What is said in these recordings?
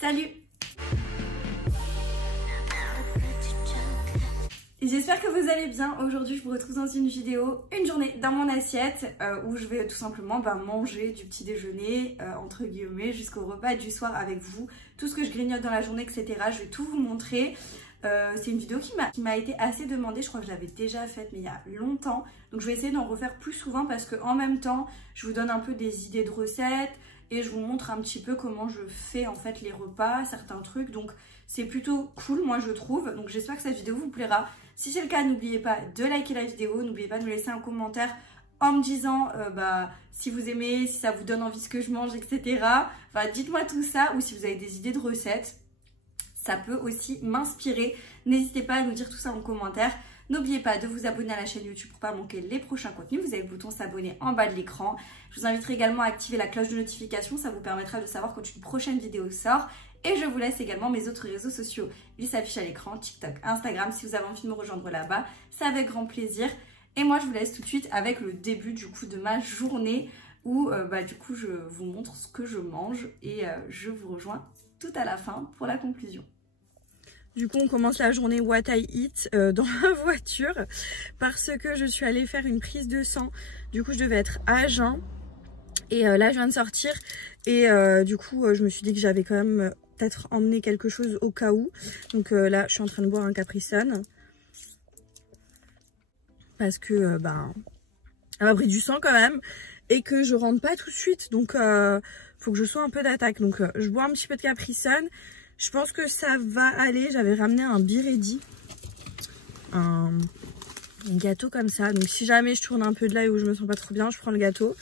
Salut! J'espère que vous allez bien. Aujourd'hui je vous retrouve dans une vidéo, une journée dans mon assiette où je vais tout simplement manger du petit déjeuner entre guillemets jusqu'au repas du soir avec vous. Tout ce que je grignote dans la journée, etc. Je vais tout vous montrer. C'est une vidéo qui m'a été assez demandée. Je crois que je l'avais déjà faite mais il y a longtemps. Donc je vais essayer d'en refaire plus souvent parce que en même temps je vous donne un peu des idées de recettes et je vous montre un petit peu comment je fais en fait les repas, certains trucs. Donc c'est plutôt cool moi je trouve. Donc j'espère que cette vidéo vous plaira. Si c'est le cas, n'oubliez pas de liker la vidéo, n'oubliez pas de me laisser un commentaire en me disant si vous aimez, si ça vous donne envie ce que je mange, etc. Enfin, dites-moi tout ça, ou si vous avez des idées de recettes, ça peut aussi m'inspirer. N'hésitez pas à nous dire tout ça en commentaire. N'oubliez pas de vous abonner à la chaîne YouTube pour ne pas manquer les prochains contenus. Vous avez le bouton s'abonner en bas de l'écran. Je vous inviterai également à activer la cloche de notification, ça vous permettra de savoir quand une prochaine vidéo sort. Et je vous laisse également mes autres réseaux sociaux. Ils s'affichent à l'écran, TikTok, Instagram. Si vous avez envie de me rejoindre là-bas, c'est avec grand plaisir. Et moi, je vous laisse tout de suite avec le début du coup de ma journée où du coup, je vous montre ce que je mange et je vous rejoins tout à la fin pour la conclusion. Du coup, on commence la journée What I Eat dans ma voiture parce que je suis allée faire une prise de sang. Du coup, je devais être à jeun. Et là, je viens de sortir et du coup, je me suis dit que j'avais quand même peut-être emmené quelque chose au cas où. Donc là, je suis en train de boire un Capri Sun parce que elle m'a pris du sang quand même et que je rentre pas tout de suite. Donc, faut que je sois un peu d'attaque. Donc, je bois un petit peu de Capri Sun. Je pense que ça va aller. J'avais ramené un Biredi, un gâteau comme ça. Donc, si jamais je tourne un peu de l'œil ou je me sens pas trop bien, je prends le gâteau.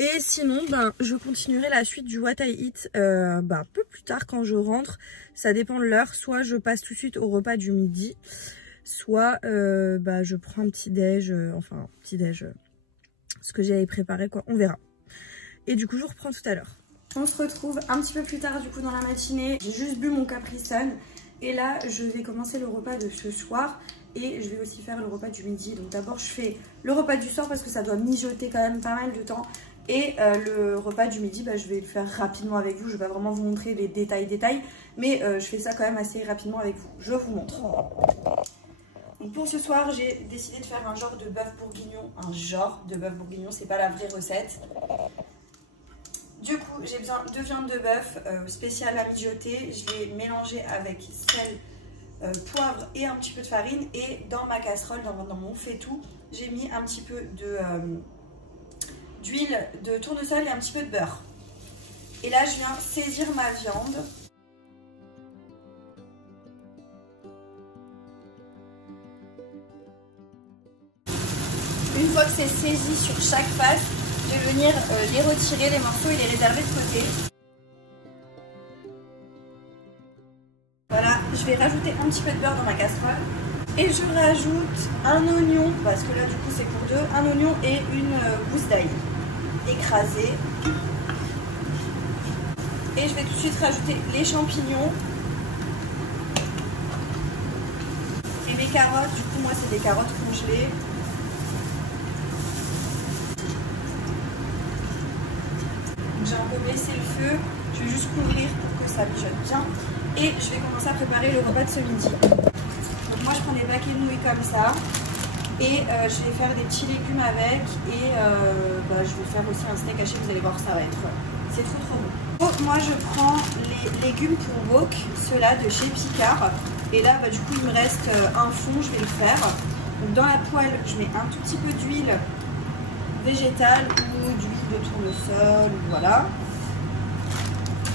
Et sinon, je continuerai la suite du What I Eat un peu plus tard quand je rentre. Ça dépend de l'heure. Soit je passe tout de suite au repas du midi, soit je prends un petit déj, ce que j'avais préparé quoi. On verra. Et du coup, je vous reprends tout à l'heure. On se retrouve un petit peu plus tard du coup dans la matinée. J'ai juste bu mon Capri Sun. Et là, je vais commencer le repas de ce soir. Et je vais aussi faire le repas du midi. Donc d'abord, je fais le repas du soir parce que ça doit mijoter quand même pas mal de temps. Et le repas du midi, je vais le faire rapidement avec vous. Je ne vais pas vraiment vous montrer les détails. Mais je fais ça quand même assez rapidement avec vous. Je vous montre. Donc pour ce soir, j'ai décidé de faire un genre de bœuf bourguignon. Un genre de bœuf bourguignon, c'est pas la vraie recette. Du coup, j'ai besoin de viande de bœuf spéciale à mijoter. Je l'ai mélangée avec sel, poivre et un petit peu de farine. Et dans ma casserole, dans mon faitout, j'ai mis un petit peu d'huile de tournesol et un petit peu de beurre. Et là, je viens saisir ma viande. Une fois que c'est saisi sur chaque face, je vais venir les retirer, les morceaux et les réserver de côté. Voilà, je vais rajouter un petit peu de beurre dans ma casserole. Et je rajoute un oignon, parce que là du coup c'est pour deux, un oignon et une gousse d'ail écrasée. Et je vais tout de suite rajouter les champignons. Et mes carottes, du coup moi c'est des carottes congelées. J'ai un peu baissé le feu, je vais juste couvrir pour que ça mijote bien. Et je vais commencer à préparer le repas de ce midi. Donc moi je prends des paquets de nouilles comme ça. Et je vais faire des petits légumes avec. Et je vais faire aussi un steak haché, vous allez voir, ça va être... C'est trop bon. Donc moi je prends les légumes pour wok, ceux-là de chez Picard. Et là du coup il me reste un fond, je vais le faire. Donc dans la poêle je mets un tout petit peu d'huile végétale ou d'huile de tournesol, voilà.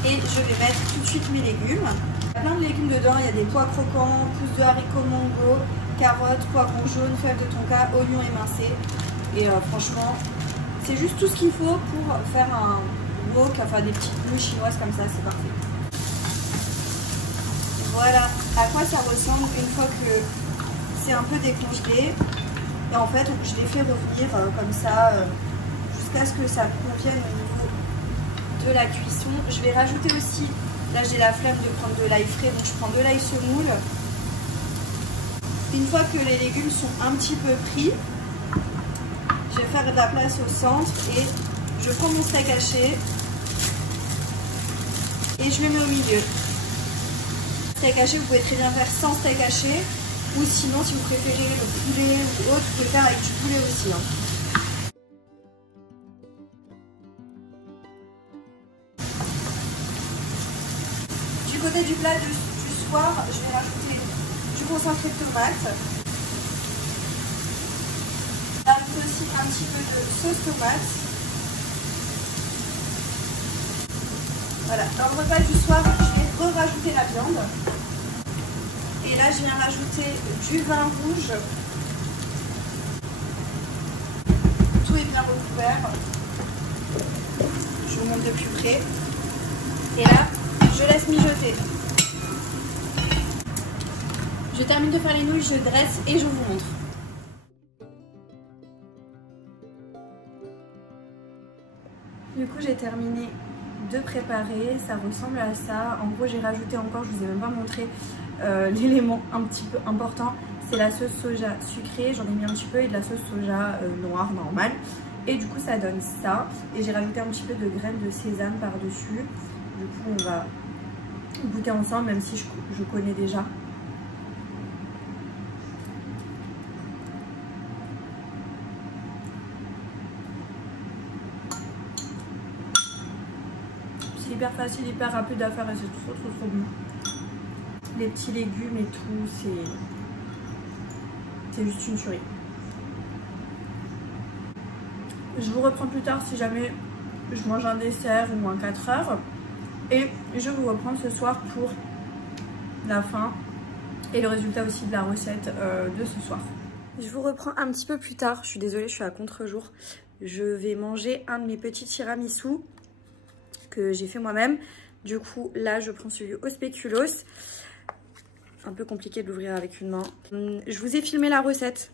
Et je vais mettre tout de suite mes légumes. Il y a plein de légumes dedans, il y a des pois croquants, pousses de haricots mongo, carottes, poivrons jaunes, fèves de tonka, oignons émincés. Et franchement, c'est juste tout ce qu'il faut pour faire un wok, enfin des petites nouilles chinoises comme ça, c'est parfait. Voilà à quoi ça ressemble une fois que c'est un peu décongelé. Et en fait, je les fais revenir comme ça jusqu'à ce que ça convienne au niveau de la cuisson. Je vais rajouter aussi, là j'ai la flemme de prendre de l'ail frais, donc je prends de l'ail semoule. Une fois que les légumes sont un petit peu pris, je vais faire de la place au centre et je prends mon steak haché et et je le mets au milieu. Steak haché, vous pouvez très bien faire sans steak haché, ou sinon si vous préférez le poulet ou autre, vous pouvez faire avec du poulet aussi. Hein. Du côté du plat du soir, je vais rajouter du concentré de tomate. Je rajoute aussi un petit peu de sauce tomate. Voilà, dans le repas du soir, je vais re-rajouter la viande. Et là, je viens rajouter du vin rouge. Tout est bien recouvert. Je vous montre de plus près. Et là, je laisse mijoter. Je termine de faire les nouilles, je dresse et je vous montre. Du coup, j'ai terminé de préparer, ça ressemble à ça. En gros, j'ai rajouté encore, je vous ai même pas montré l'élément un petit peu important, c'est la sauce soja sucrée. J'en ai mis un petit peu et de la sauce soja noire normale. Et du coup, ça donne ça. Et j'ai rajouté un petit peu de graines de sésame par-dessus. Du coup, on va goûter ensemble, même si je connais déjà. C'est hyper facile, hyper rapide à faire et c'est trop bon. Les petits légumes et tout, c'est juste une tuerie. Je vous reprends plus tard si jamais je mange un dessert ou un 4 heures. Et je vous reprends ce soir pour la fin et le résultat aussi de la recette de ce soir. Je vous reprends un petit peu plus tard. Je suis désolée, je suis à contre-jour. Je vais manger un de mes petits tiramisu que j'ai fait moi-même. Du coup, là, je prends celui au spéculoos. Un peu compliqué de l'ouvrir avec une main. Je vous ai filmé la recette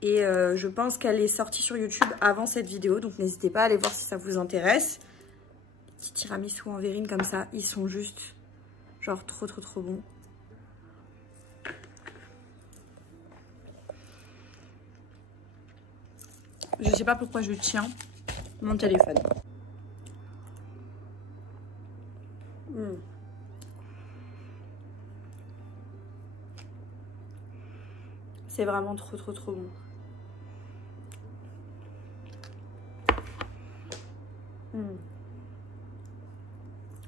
et je pense qu'elle est sortie sur YouTube avant cette vidéo. Donc, n'hésitez pas à aller voir si ça vous intéresse. Les petits tiramisu en verrine comme ça, ils sont juste genre trop bons. Je sais pas pourquoi je tiens mon téléphone. C'est vraiment trop bon.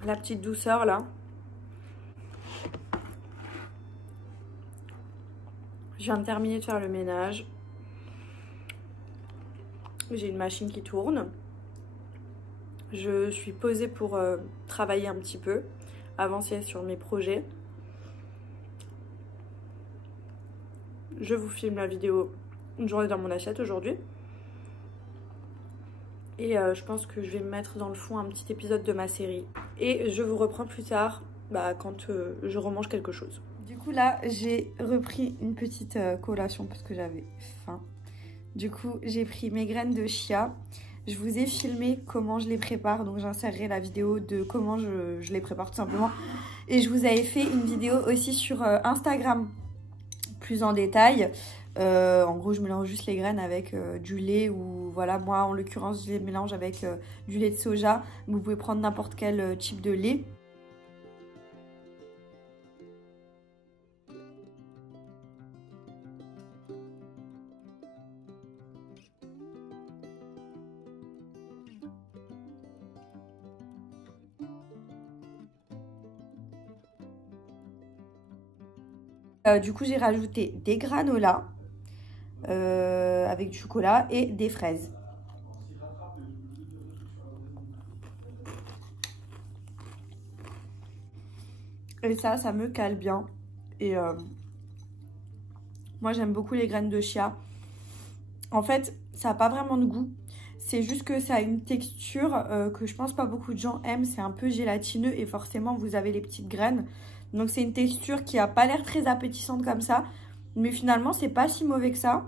La petite douceur là. Je viens de terminer de faire le ménage. J'ai une machine qui tourne. Je suis posée pour travailler un petit peu, avancer sur mes projets. Je vous filme la vidéo une journée dans mon assiette aujourd'hui. Et je pense que je vais me mettre dans le fond un petit épisode de ma série. Et je vous reprends plus tard quand je remange quelque chose. Du coup là, j'ai repris une petite collation parce que j'avais faim. Du coup, j'ai pris mes graines de chia. Je vous ai filmé comment je les prépare. Donc j'insérerai la vidéo de comment je les prépare tout simplement. Et je vous avais fait une vidéo aussi sur Instagram plus en détail. En gros, je mélange juste les graines avec du lait ou voilà, moi en l'occurrence, je les mélange avec du lait de soja. Vous pouvez prendre n'importe quel type de lait. Du coup, j'ai rajouté des granolas avec du chocolat et des fraises. Et ça me cale bien. Et moi, j'aime beaucoup les graines de chia. En fait, ça n'a pas vraiment de goût. C'est juste que ça a une texture que je pense pas beaucoup de gens aiment. C'est un peu gélatineux et forcément, vous avez les petites graines. Donc, c'est une texture qui n'a pas l'air très appétissante comme ça. Mais finalement, c'est pas si mauvais que ça.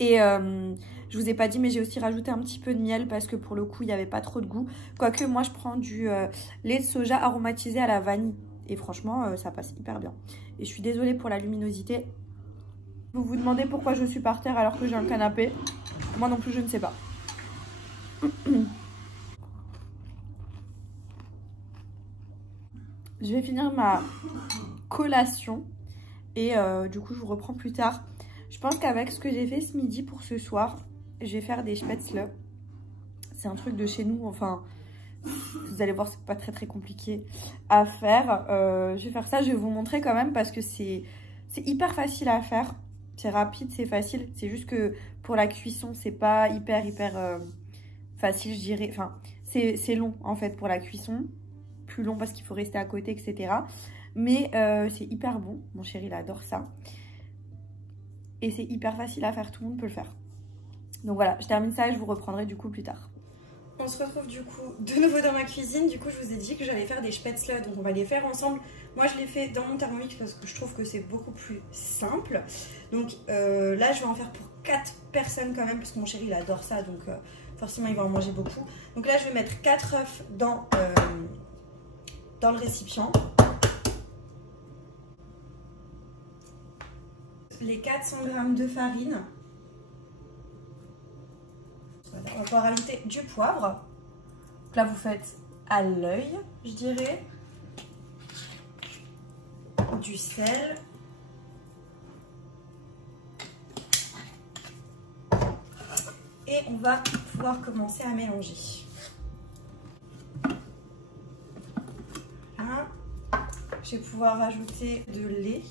Et je vous ai pas dit, mais j'ai aussi rajouté un petit peu de miel parce que pour le coup, il n'y avait pas trop de goût. Quoique, moi, je prends du lait de soja aromatisé à la vanille. Et franchement, ça passe hyper bien. Et je suis désolée pour la luminosité. Vous vous demandez pourquoi je suis par terre alors que j'ai un canapé. Moi non plus, je ne sais pas. je vais finir ma collation et du coup je vous reprends plus tard. Je pense qu'avec ce que j'ai fait ce midi pour ce soir, je vais faire des spätzle. C'est un truc de chez nous, enfin vous allez voir, c'est pas très compliqué à faire. Je vais faire ça, je vais vous montrer quand même parce que c'est hyper facile à faire. C'est rapide, c'est facile. C'est juste que pour la cuisson, c'est pas hyper facile, je dirais. Enfin, c'est long en fait pour la cuisson. Plus long parce qu'il faut rester à côté, etc. Mais c'est hyper bon. Mon chéri, il adore ça. Et c'est hyper facile à faire, tout le monde peut le faire. Donc voilà, je termine ça et je vous reprendrai du coup plus tard. On se retrouve du coup de nouveau dans ma cuisine. Du coup, je vous ai dit que j'allais faire des spätzle, donc on va les faire ensemble. Moi, je les fais dans mon Thermomix parce que je trouve que c'est beaucoup plus simple. Donc là, je vais en faire pour 4 personnes quand même parce que mon chéri, il adore ça, donc forcément, il va en manger beaucoup. Donc là, je vais mettre 4 œufs dans le récipient. Les 400 g de farine. Voilà, on va pouvoir rajouter du poivre. Donc là, vous faites à l'œil, je dirais. Du sel. Et on va pouvoir commencer à mélanger. Voilà. Je vais pouvoir rajouter de lait.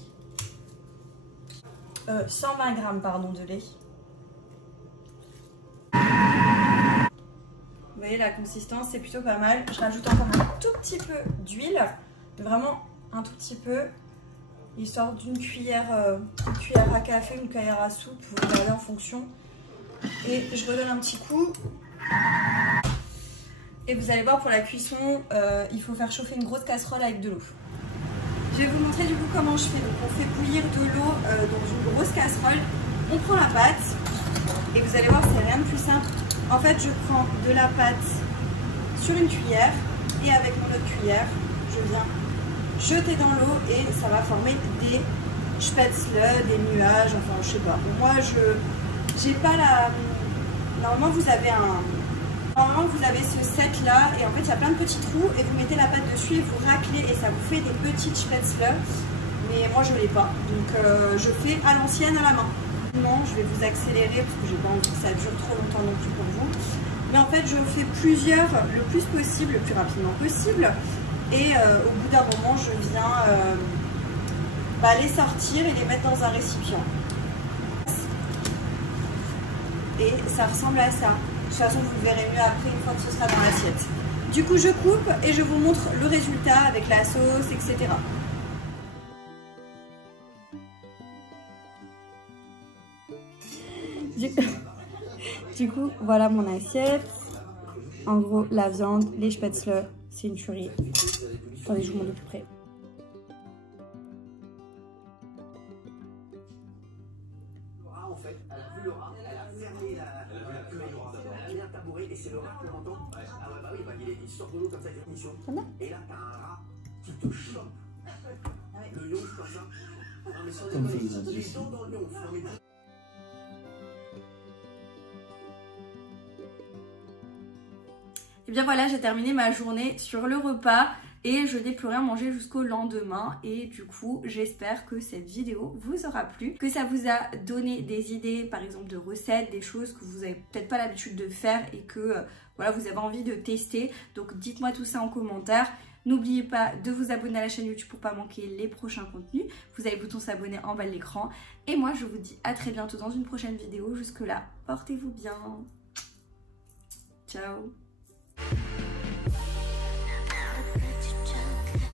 120 g pardon, de lait. Vous voyez la consistance, c'est plutôt pas mal. Je rajoute encore un tout petit peu d'huile, vraiment un tout petit peu, histoire d'une cuillère à café, une cuillère à soupe, vous regardez en fonction. Et je redonne un petit coup. Et vous allez voir, pour la cuisson, il faut faire chauffer une grosse casserole avec de l'eau. Je vais vous montrer du coup comment je fais. Donc on fait bouillir de l'eau dans une grosse casserole. On prend la pâte et vous allez voir, c'est rien de plus simple. En fait, je prends de la pâte sur une cuillère et avec mon autre cuillère, je viens jeter dans l'eau et ça va former des spätzle, des nuages, enfin je sais pas. Moi, j'ai pas la... Normalement, vous avez ce set là et en fait il y a plein de petits trous et vous mettez la pâte dessus et vous raclez et ça vous fait des petites spätzle. Mais moi je l'ai pas, donc je fais à l'ancienne à la main. Non, je vais vous accélérer parce que j'ai pas envie que ça dure trop longtemps non plus pour vous. Mais en fait je fais plusieurs le plus possible, le plus rapidement possible. Et au bout d'un moment je viens les sortir et les mettre dans un récipient. Et ça ressemble à ça. De toute façon, vous le verrez mieux après une fois que ce sera dans l'assiette. Du coup, je coupe et je vous montre le résultat avec la sauce, etc. Du coup, voilà mon assiette. En gros, la viande, les spätzle, c'est une tuerie. Attendez, je vous montre de plus près. En fait, elle a vu le rat, elle a fermé la tabouret et c'est le rat qu'on entend. Ah ouais, bah oui, il sort de l'eau comme ça, il fait une mission. Et là, t'as un rat qui te chope. Le yonf comme ça. Non mais sans déconner, les dents dans le yonf. Et bien voilà, j'ai terminé ma journée sur le repas. Et je n'ai plus rien mangé jusqu'au lendemain. Et du coup, j'espère que cette vidéo vous aura plu, que ça vous a donné des idées, par exemple de recettes, des choses que vous n'avez peut-être pas l'habitude de faire et que voilà, vous avez envie de tester. Donc dites-moi tout ça en commentaire. N'oubliez pas de vous abonner à la chaîne YouTube pour ne pas manquer les prochains contenus. Vous avez le bouton s'abonner en bas de l'écran. Et moi, je vous dis à très bientôt dans une prochaine vidéo. Jusque là, portez-vous bien. Ciao.